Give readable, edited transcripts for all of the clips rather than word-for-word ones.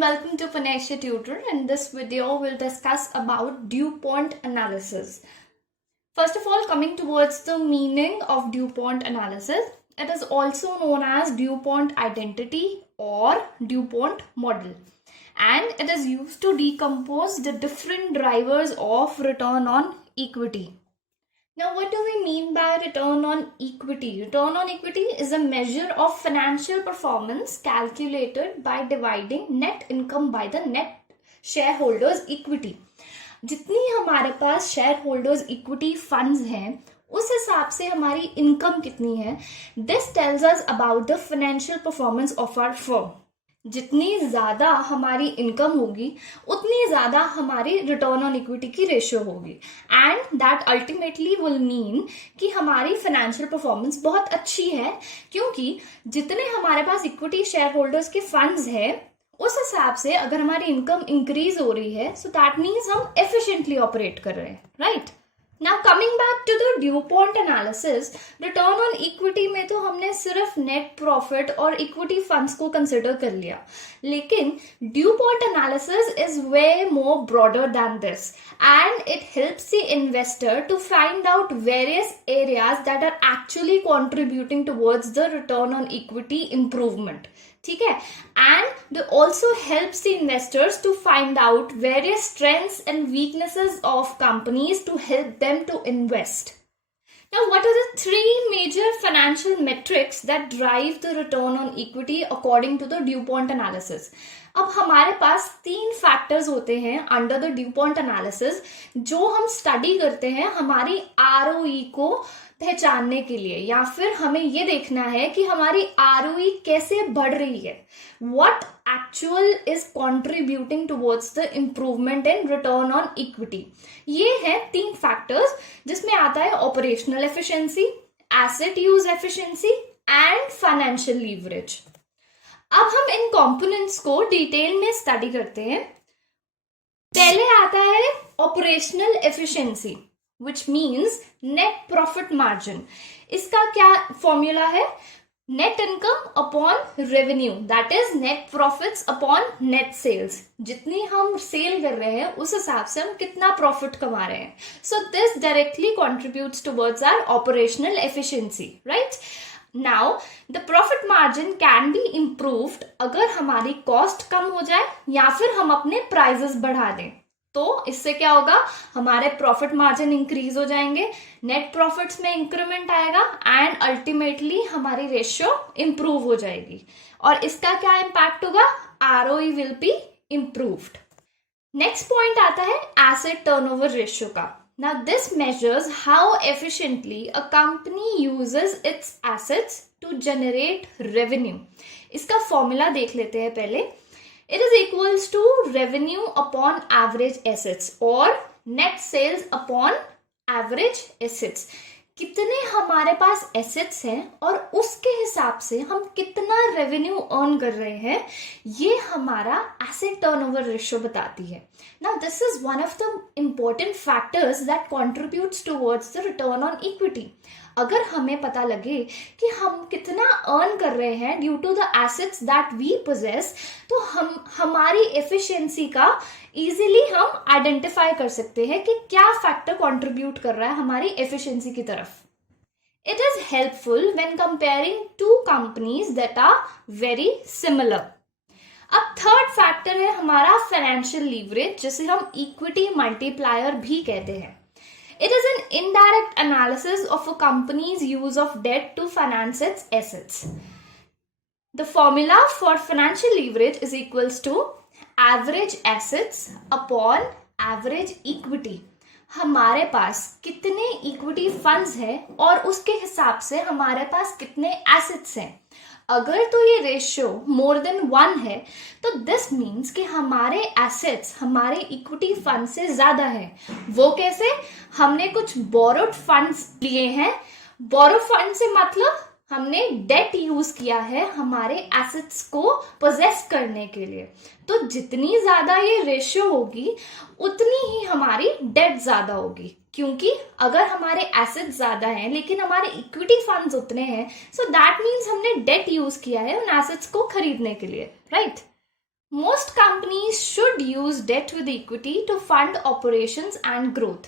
and welcome to Panesha Tutor. In this video, we'll discuss about DuPont analysis. First of all, coming towards the meaning of DuPont analysis, it is also known as DuPont identity or DuPont model. And it is used to decompose the different drivers of return on equity. Now, what do we mean by return on equity? Return on equity is a measure of financial performance calculated by dividing net income by the net shareholders equity. जितनी हमारे पास shareholders equity funds हैं उस हिसाब से हमारी income कितनी है. This tells us about the financial performance of our firm. जितनी ज़्यादा हमारी इनकम होगी उतनी ज़्यादा हमारी रिटर्न ऑन इक्विटी की रेशियो होगी and that ultimately will mean कि हमारी फाइनेंशियल परफॉर्मेंस बहुत अच्छी है, क्योंकि जितने हमारे पास इक्विटी शेयर होल्डर्स के फंड्स है उस हिसाब से अगर हमारी इनकम इंक्रीज हो रही है सो दैट मीन्स हम एफिशिएंटली ऑपरेट कर रहे हैं, right. Now coming back to the DuPont analysis, return on equity में तो हमने सिर्फ नेट प्रॉफिट और इक्विटी फंड्स को कंसिडर कर लिया, लेकिन DuPont analysis is way more broader than this and it helps the investor to find out various areas that are actually contributing towards the return on equity improvement. ठीक है, and they also helps the investors to find out various strengths and weaknesses of companies to help them to invest. Now, what are the three major financial metrics that drive the return on equity according to the DuPont analysis? अब हमारे पास 3 factors होते हैं under the DuPont analysis जो हम study करते हैं हमारी ROE को पहचानने के लिए, या फिर हमें ये देखना है कि हमारी ROE कैसे बढ़ रही है. What actual is contributing towards the improvement in return on equity? ये है 3 फैक्टर्स जिसमें आता है operational efficiency, asset use efficiency and financial leverage. अब हम इन कंपोनेंट्स को डिटेल में स्टडी करते हैं. पहले आता है operational efficiency which means net profit margin. इसका क्या फॉर्मूला है? Net income upon revenue, that is net profits upon net sales. जितनी हम सेल कर रहे हैं उस हिसाब से हम कितना प्रॉफिट कमा रहे हैं. So this directly contributes towards our operational efficiency, right. Now the profit margin can be improved अगर हमारी कॉस्ट कम हो जाए या फिर हम अपने प्राइजेस बढ़ा दें. तो इससे क्या होगा, हमारे प्रॉफिट मार्जिन इंक्रीज हो जाएंगे, नेट प्रॉफिट्स में इंक्रीमेंट आएगा एंड अल्टीमेटली हमारी रेशियो इंप्रूव हो जाएगी. और इसका क्या इम्पैक्ट होगा, ROE will be improved. Next point आता है एसेट टर्नओवर रेशियो का. Now this measures how efficiently a company uses its assets to generate revenue. इसका फॉर्मूला देख लेते हैं पहले. It is equals to revenue upon average assets or net sales upon average assets. कितने हमारे पास assets हैं और उसके हिसाब से हम कितना रेवेन्यू अर्न कर रहे हैं, ये हमारा एसेट टर्नओवर रेशियो बताती है. Now this is one of the important factors that contributes towards the return on equity. अगर हमें पता लगे कि हम कितना अर्न कर रहे हैं due to the assets that we possess, तो हम हमारी एफिशिएंसी का इजीली हम आइडेंटिफाई कर सकते हैं कि क्या फैक्टर कंट्रीब्यूट कर रहा है हमारी एफिशिएंसी की तरफ. It is helpful when comparing two companies that are very similar. अब थर्ड फैक्टर है हमारा फाइनेंशियल लीवरेज, जिसे हम इक्विटी मल्टीप्लायर भी कहते हैं. It is an indirect analysis of a company's use of debt to finance its assets. The formula for financial leverage is equals to average assets upon average equity. हमारे पास कितने equity funds हैं और उसके हिसाब से हमारे पास कितने एसेट्स हैं. अगर तो ये रेशियो मोर देन 1 है तो दिस मीन्स कि हमारे एसेट्स हमारे इक्विटी फंड से ज्यादा है. वो कैसे, हमने कुछ बोरोड फंड्स लिए हैं. बोरोड फंड से मतलब हमने डेट यूज किया है हमारे एसेट्स को पोजेस करने के लिए. तो जितनी ज्यादा ये रेशियो होगी उतनी ही हमारी डेट ज्यादा होगी, क्योंकि अगर हमारे एसेट्स ज्यादा हैं लेकिन हमारे इक्विटी फंड्स उतने हैं, सो दैट मीन्स हमने डेट यूज किया है उन एसेट्स को खरीदने के लिए, right. Most companies should use debt with equity to fund operations and growth.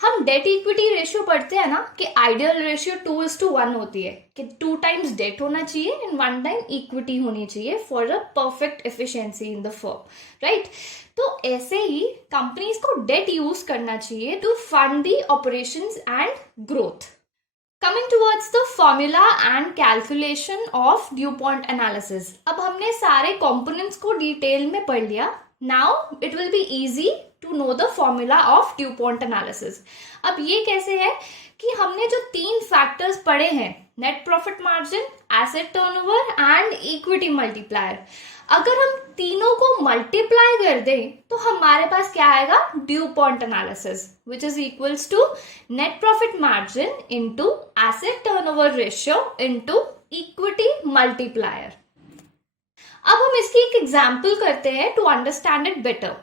हम डेट इक्विटी रेशियो पढ़ते हैं ना कि आइडियल रेशियो 2:1 होती है, कि 2 times डेट होना चाहिए एंड 1 time इक्विटी होनी चाहिए for a perfect efficiency in the firm, right? तो ऐसे ही कंपनीज को डेट यूज करना चाहिए to fund the operations and growth. Coming towards the formula and calculation of DuPont analysis. अब हमने सारे components को डिटेल में पढ़ लिया. Now it will be easy to know the formula of DuPont analysis. अब ये कैसे है कि हमने जो 3 फैक्टर्स पढ़े हैं, net profit margin, asset turnover and equity multiplier, अगर हम तीनों को मल्टीप्लाई कर दें तो हमारे पास क्या आएगा? DuPont analysis, which is equals to net profit margin into asset turnover ratio into equity multiplier. अब हम इसकी एक एग्जाम्पल करते हैं टू अंडरस्टैंड इट बेटर.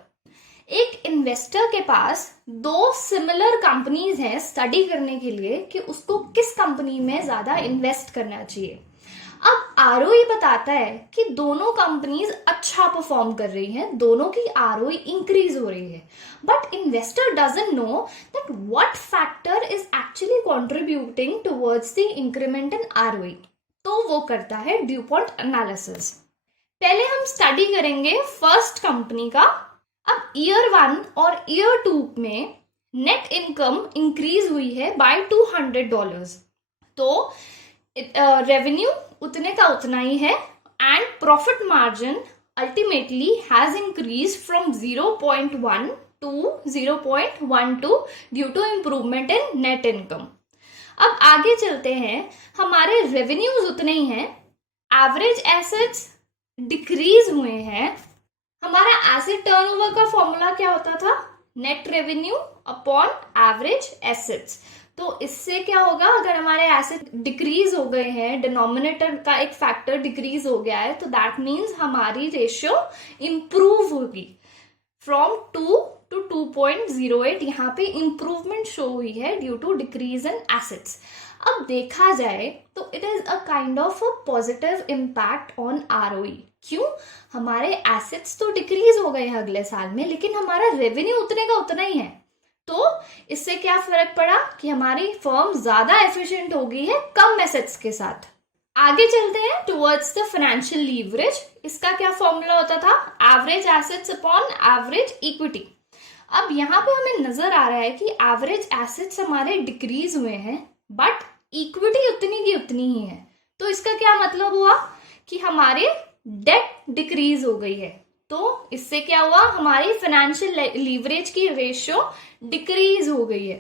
एक इन्वेस्टर के पास 2 सिमिलर कंपनीज हैं स्टडी करने के लिए कि उसको किस कंपनी में ज्यादा इन्वेस्ट करना चाहिए. अब आरओई बताता है कि दोनों कंपनीज अच्छा परफॉर्म कर रही हैं, दोनों की आरओई इंक्रीज हो रही है, but investor doesn't know that what factor is actually contributing towards the increment in ROE. तो वो करता है ड्यूपॉन्ट एनालिसिस. पहले हम स्टडी करेंगे फर्स्ट कंपनी का. अब ईयर 1 और ईयर 2 में नेट इनकम इंक्रीज हुई है बाय $200. तो रेवेन्यू उतने का उतना ही है and profit margin ultimately has increase from 0.1 to 0.12 due to improvement in net income. अब आगे चलते हैं. हमारे रेवेन्यूज उतने ही हैं, एवरेज एसेट्स डिक्रीज हुए हैं. हमारा एसेट टर्नओवर का फॉर्मूला क्या होता था? Net revenue upon average assets. तो इससे क्या होगा? अगर हमारे एसेट डिक्रीज हो गए हैं, डिनोमिनेटर का एक फैक्टर डिक्रीज हो गया है, तो दैट मीन्स हमारी रेशियो इंप्रूव होगी फ्रॉम 2 to 2.08. यहाँ पे इंप्रूवमेंट शो हुई है due to decrease in assets. अब देखा जाए तो it is a kind of a positive impact on ROE. क्यों? हमारे एसेट्स तो डिक्रीज हो गए हैं अगले साल में, लेकिन हमारा रेवेन्यू उतने का उतना ही है. तो इससे क्या फर्क पड़ा कि हमारी फर्म ज्यादा एफिशिएंट हो गई है कम एसेट्स के साथ. आगे चलते हैं टुवर्ड्स द फाइनेंशियल लीवरेज. इसका क्या फॉर्मूला होता था? Average assets upon average equity. अब यहाँ पे हमें नजर आ रहा है कि एवरेज एसेट्स हमारे डिक्रीज हुए हैं बट इक्विटी उतनी की उतनी ही है. तो इसका क्या मतलब हुआ कि हमारे डेट डिक्रीज हो गई है. तो इससे क्या हुआ? हमारी फाइनेंशियल लीवरेज की रेशियो डिक्रीज हो गई है,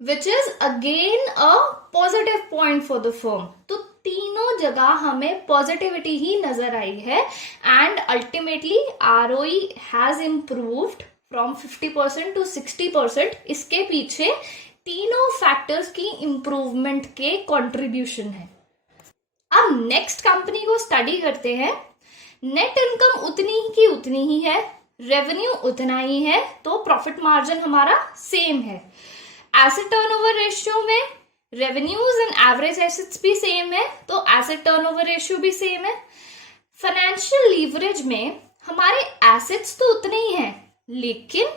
which is again a positive point for the firm. तो तीनों जगह हमें पॉजिटिविटी ही नजर आई है and ultimately ROE has improved from 50% to 60%. इसके पीछे तीनों फैक्टर्स की इंप्रूवमेंट के कंट्रीब्यूशन है. अब नेक्स्ट कंपनी को स्टडी करते हैं. नेट इनकम उतनी ही की उतनी ही है, रेवेन्यू उतना ही है, तो प्रॉफिट मार्जिन हमारा सेम है. एसेट टर्नओवर रेशियो में रेवेन्यूज एंड एवरेज एसेट्स भी सेम है, तो एसेट टर्नओवर रेशियो भी सेम है. फाइनेंशियल लीवरेज में हमारे एसेट्स तो उतने ही हैं, लेकिन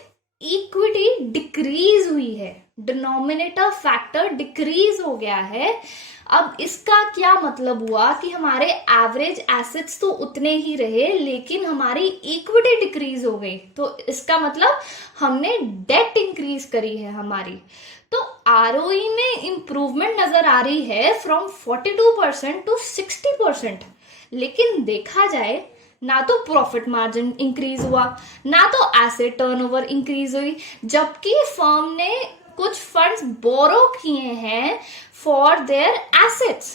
इक्विटी डिक्रीज हुई है, डिनोमिनेटर फैक्टर डिक्रीज हो गया है. अब इसका क्या मतलब हुआ कि हमारे एवरेज एसेट्स तो उतने ही रहे लेकिन हमारी इक्विटी डिक्रीज हो गई. तो इसका मतलब हमने डेट इंक्रीज करी है हमारी. तो आरओई में इंप्रूवमेंट नजर आ रही है फ्रॉम 42% to 60%. लेकिन देखा जाए ना तो प्रॉफिट मार्जिन इंक्रीज हुआ, ना तो एसेट टर्नओवर इंक्रीज हुई, जबकि फर्म ने कुछ फंड्स बोरो किए हैं फॉर देयर एसेट्स.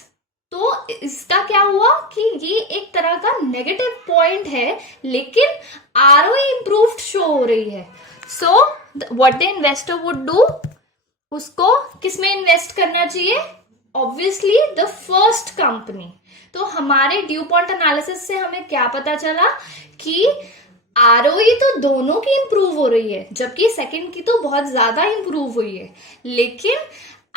तो इसका क्या हुआ कि ये एक तरह का नेगेटिव पॉइंट है, लेकिन आरओई इंप्रूव्ड शो हो रही है. So what the investor would do, उसको किसमें इन्वेस्ट करना चाहिए? Obviously the first company. तो हमारे ड्यूपॉन्ट एनालिसिस से हमें क्या पता चला कि आरओई तो दोनों की इंप्रूव हो रही है, जबकि सेकंड की तो बहुत ज्यादा इंप्रूव हुई है, लेकिन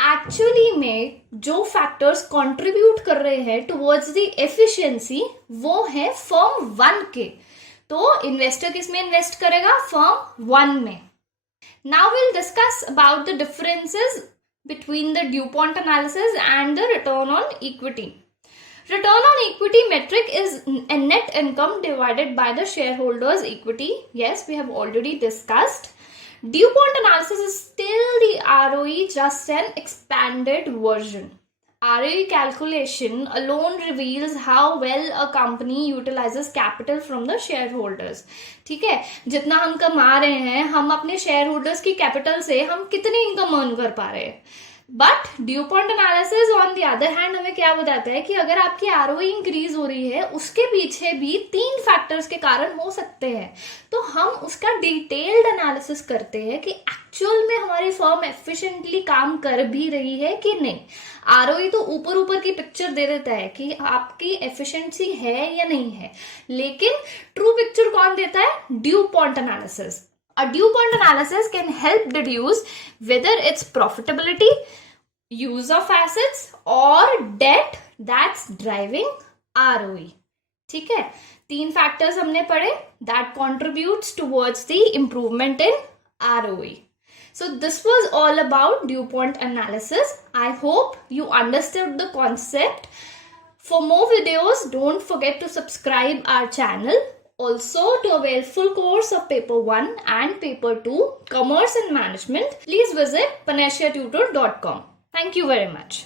एक्चुअली में जो फैक्टर्स कंट्रीब्यूट कर रहे हैं टुवर्ड्स द एफिशिएंसी वो है फर्म 1 के. तो इन्वेस्टर किस में इन्वेस्ट करेगा? फर्म 1 में. Now we'll discuss about the differences between the DuPont analysis and the return on equity. Return on equity metric is a net income divided by the shareholders' equity. Yes, we have already discussed. DuPont analysis is still the ROE, just an expanded version. ROE calculation alone reveals how well a company utilizes capital from the shareholders. ठीक है, जितना हम कमा रहे हैं, हम अपने share holders की कैपिटल से हम कितनी इनकम अर्न कर पा रहे हैं. But Dupont analysis on the other hand हमें क्या बताता है कि अगर आपकी आरओई इंक्रीज हो रही है, उसके पीछे भी 3 फैक्टर्स के कारण हो सकते हैं. तो हम उसका डिटेल्ड एनालिसिस करते हैं कि एक्चुअल में हमारी फर्म एफिशिएंटली काम कर भी रही है कि नहीं. आरओई तो ऊपर ऊपर की पिक्चर दे देता है कि आपकी एफिशिएंसी है या नहीं है, लेकिन ट्रू पिक्चर कौन देता है? Dupont analysis. A DuPont analysis can help deduce whether it's profitability, use of assets or debt that's driving ROE. ठीक है, 3 factors हमने पढ़े that contributes towards the improvement in ROE. So this was all about DuPont analysis. I hope you understood the concept. For more videos, don't forget to subscribe our channel. Also, to avail full course of paper 1 and paper 2, Commerce and Management, please visit panacciatutor.com. Thank you very much.